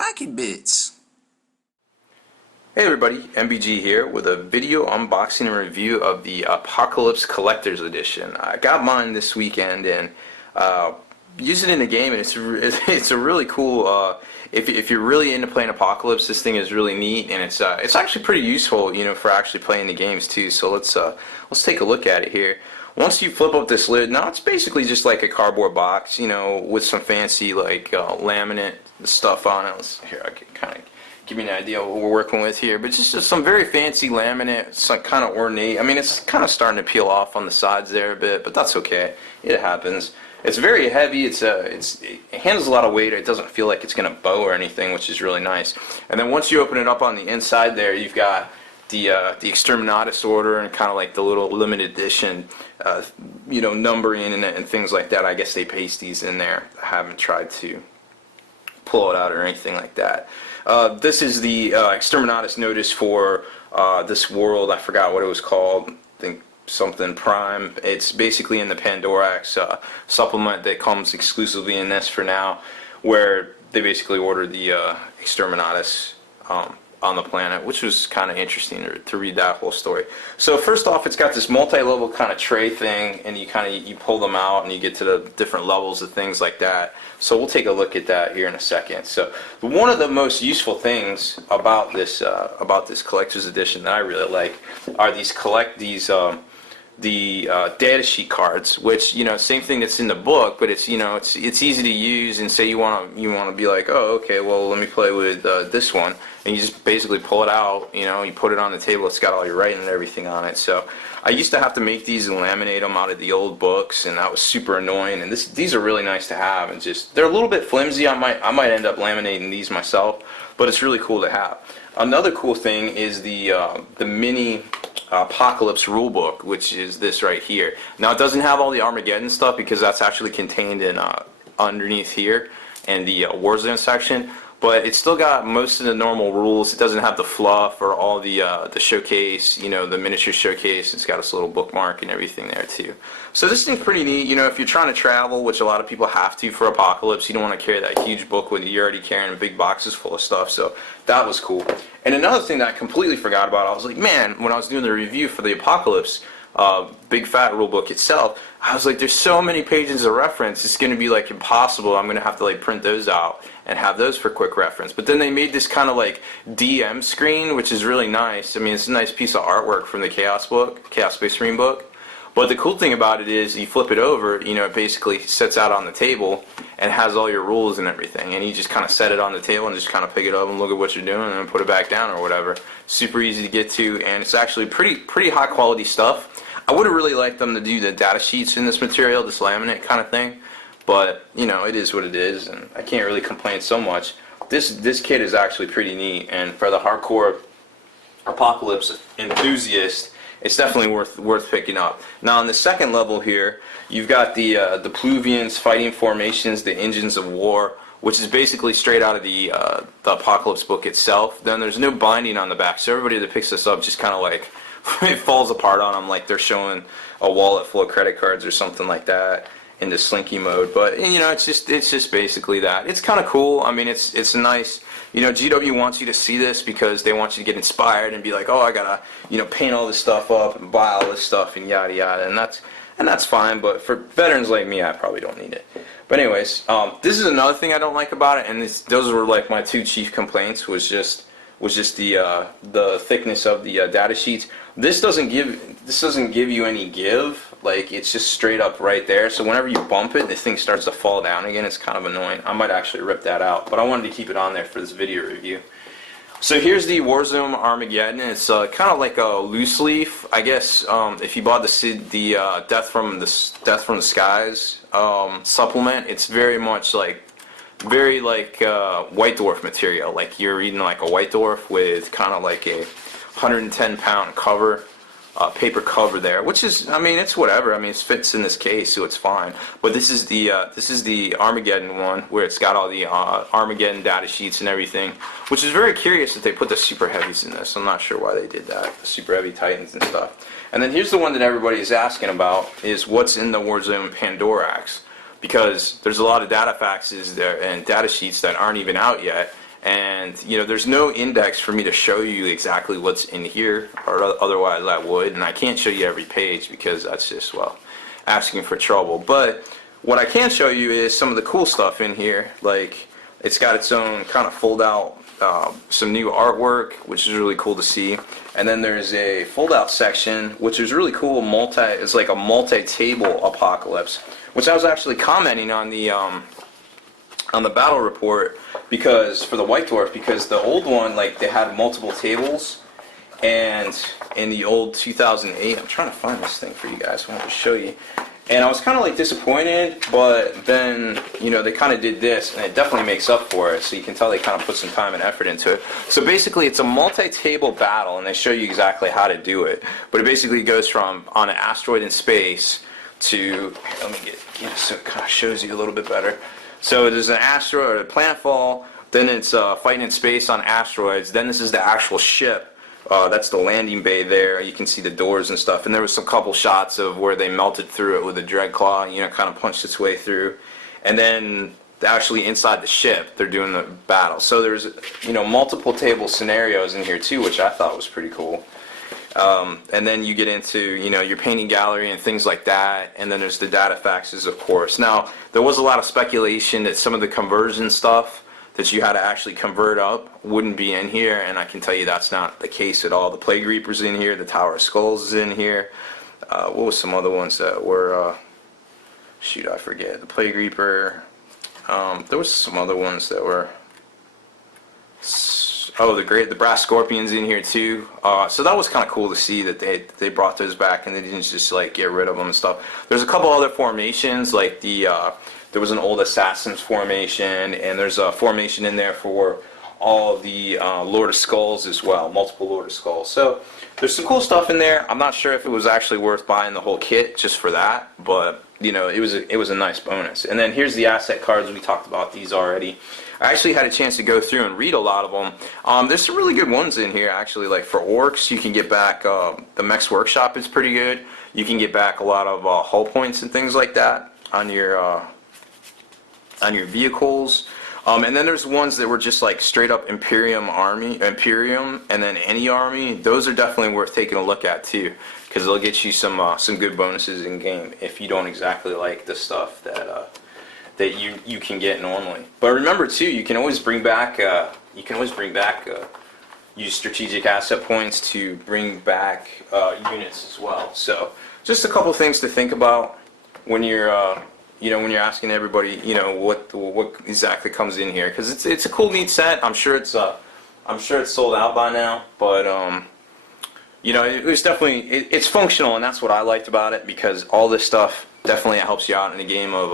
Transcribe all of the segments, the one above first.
spiky bits. Hey everybody, MBG here with a video unboxing and review of the Apocalypse Collector's Edition. I got mine this weekend and used it in the game, and it's a really cool. If you're really into playing Apocalypse, this thing is really neat, and it's actually pretty useful, you know, for actually playing the games too. So let's take a look at it here. Once you flip up this lid, now it's basically just like a cardboard box, you know, with some fancy like laminate stuff on it. Here, I can kind of give you an idea of what we're working with here, but just some very fancy laminate. It's like kind of ornate. I mean, it's kind of starting to peel off on the sides there a bit, but that's okay. It happens. It's very heavy. It handles a lot of weight. It doesn't feel like it's going to bow or anything, which is really nice. And then once you open it up on the inside there, you've got the Exterminatus order and kind of like the little limited edition, you know, numbering and things like that. I guess they paste these in there. I haven't tried to pull it out or anything like that. This is the Exterminatus notice for this world. I forgot what it was called. I think something Prime. It's basically in the Pandorax supplement that comes exclusively in this for now, where they basically ordered the Exterminatus on the planet, which was kind of interesting to read that whole story. So first off, it's got this multi-level kind of tray thing, and you pull them out and you get to the different levels of things like that. So we'll take a look at that here in a second. So one of the most useful things about this collector's edition that I really like are the data sheet cards, which, you know, same thing that's in the book, but it's, you know, it's easy to use. And say you want to be like, oh, okay, well, let me play with this one, and you just basically pull it out, you know, you put it on the table, it's got all your writing and everything on it. So I used to have to make these and laminate them out of the old books, and that was super annoying. And these are really nice to have, and just they're a little bit flimsy. I might end up laminating these myself, but it's really cool to have. Another cool thing is the mini Apocalypse rulebook, which is this right here. Now it doesn't have all the Armageddon stuff because that's actually contained in underneath here in the Warzone section, but it's still got most of the normal rules. It doesn't have the fluff or all the showcase, you know, the miniature showcase. It's got its little bookmark and everything there too. So this thing's pretty neat. You know, if you're trying to travel, which a lot of people have to for Apocalypse, you don't want to carry that huge book with you. You're already carrying big boxes full of stuff, so that was cool. And another thing that I completely forgot about, I was like, man, when I was doing the review for the Apocalypse big fat rulebook itself, I was like, there's so many pages of reference, it's going to be like impossible. I'm going to have to like print those out and have those for quick reference. But then they made this kind of like DM screen, which is really nice. I mean, it's a nice piece of artwork from the Chaos Space Marine book. But the cool thing about it is you flip it over, you know, it basically sets out on the table and has all your rules and everything, and you just kind of set it on the table and just kind of pick it up and look at what you're doing and then put it back down or whatever. Super easy to get to, and it's actually pretty high quality stuff. I would have really liked them to do the data sheets in this material, this laminate kind of thing, but you know, it is what it is, and I can't really complain so much. This kit is actually pretty neat, and for the hardcore Apocalypse enthusiast, it's definitely worth picking up. Now on the second level here, you've got the Pluvians, fighting formations, the engines of war, which is basically straight out of the Apocalypse book itself. Then there's no binding on the back, so everybody that picks this up just kind of like it falls apart on them, like they're showing a wallet full of credit cards or something like that in the slinky mode. But you know, it's just basically that. It's kind of cool. I mean, it's nice. You know, GW wants you to see this because they want you to get inspired and be like, oh, I gotta, you know, paint all this stuff up and buy all this stuff and yada yada, and that's fine. But for veterans like me, I probably don't need it. But anyways, this is another thing I don't like about it, and those were like my two chief complaints. Was just the thickness of the data sheets. This doesn't give you any give. Like, it's just straight up right there. So whenever you bump it, the thing starts to fall down again. It's kind of annoying. I might actually rip that out, but I wanted to keep it on there for this video review. So here's the Warzone Armageddon. It's kind of like a loose leaf, I guess. If you bought the Death from the Skies supplement, it's very much like White Dwarf material. Like you're reading like a White Dwarf with kind of like a 110-pound cover, paper cover there, which is, I mean, it's whatever. I mean, it fits in this case, so it's fine. But this is the Armageddon one, where it's got all the Armageddon data sheets and everything, which is very curious that they put the super heavies in this. I'm not sure why they did that, the super heavy Titans and stuff. And then here's the one that everybody is asking about, is what's in the Warzone Pandorax, because there's a lot of data faxes there and data sheets that aren't even out yet. And you know, there's no index for me to show you exactly what's in here, or otherwise I would, and I can't show you every page because that's just, well, asking for trouble. But what I can show you is some of the cool stuff in here. Like, it's got its own kind of fold out, some new artwork, which is really cool to see. And then there's a fold out section, which is really cool. It's like a multi-table apocalypse, which I was actually commenting on the battle report, because for the White Dwarf, because the old one, like, they had multiple tables, and in the old 2008, I'm trying to find this thing for you guys, I want to show you. And I was kind of like disappointed, but then, you know, they kind of did this, and it definitely makes up for it. So you can tell they kind of put some time and effort into it. So basically, it's a multi-table battle, and they show you exactly how to do it. But it basically goes from on an asteroid in space to, let me get, so it kind of shows you a little bit better. So there's an asteroid or a planetfall, then it's fighting in space on asteroids, then this is the actual ship. That's the landing bay there. You can see the doors and stuff. And there was a couple shots of where they melted through it with a Dreadclaw, you know, kind of punched its way through. And then actually inside the ship, they're doing the battle. So there's, you know, multiple table scenarios in here too, which I thought was pretty cool. And then you get into, you know, your painting gallery and things like that. And then there's the data faxes, of course. Now, there was a lot of speculation that some of the conversion stuff that you had to actually convert up wouldn't be in here, and I can tell you that's not the case at all. The Plague Reaper's in here, the Tower of Skulls is in here. What was some other ones that were, shoot, I forget. The Plague Reaper, there was some other ones that were, oh, the Brass Scorpion's in here too. So that was kind of cool to see that they brought those back and they didn't just like get rid of them and stuff. There's a couple other formations, like there was an old Assassin's formation, and there's a formation in there for all of the Lord of Skulls as well, multiple Lord of Skulls. So there's some cool stuff in there. I'm not sure if it was actually worth buying the whole kit just for that, but you know, it was a nice bonus. And then here's the asset cards. We talked about these already. I actually had a chance to go through and read a lot of them. There's some really good ones in here actually. Like for orcs, you can get back the Mech's Workshop is pretty good. You can get back a lot of hull points and things like that on your vehicles. And then there's ones that were just like straight up Imperium, and then any army. Those are definitely worth taking a look at too, because they'll get you some good bonuses in game if you don't exactly like the stuff that you can get normally. But remember too, you can always bring back use strategic asset points to bring back units as well. So just a couple things to think about when you're when you're asking everybody, what exactly comes in here, because it's a cool, neat set. I'm sure it's sold out by now, but it was definitely it's functional, and that's what I liked about it, because all this stuff definitely helps you out in a game of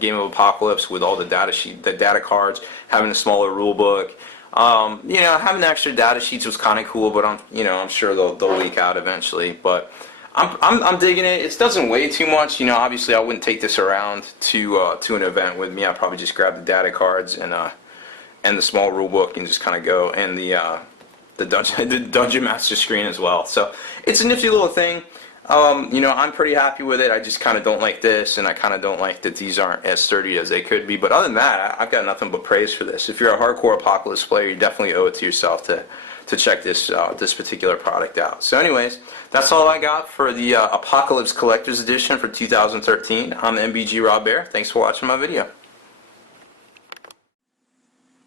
Apocalypse with all the data cards, having a smaller rule book. Having the extra data sheets was kind of cool, but I'm sure they'll leak out eventually. But I'm digging it. It doesn't weigh too much. Obviously I wouldn't take this around to an event with me. I'd probably just grab the data cards and the small rule book and just kind of go, and the dungeon master screen as well. So it's a nifty little thing. I'm pretty happy with it. I just kind of don't like this, and I kind of don't like that these aren't as sturdy as they could be. But other than that, I've got nothing but praise for this. If you're a hardcore Apocalypse player, you definitely owe it to yourself to check this particular product out. So anyways, that's all I got for the Apocalypse Collector's Edition for 2013. I'm MBG Rob Bear. Thanks for watching my video.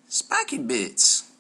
Spiky Bits.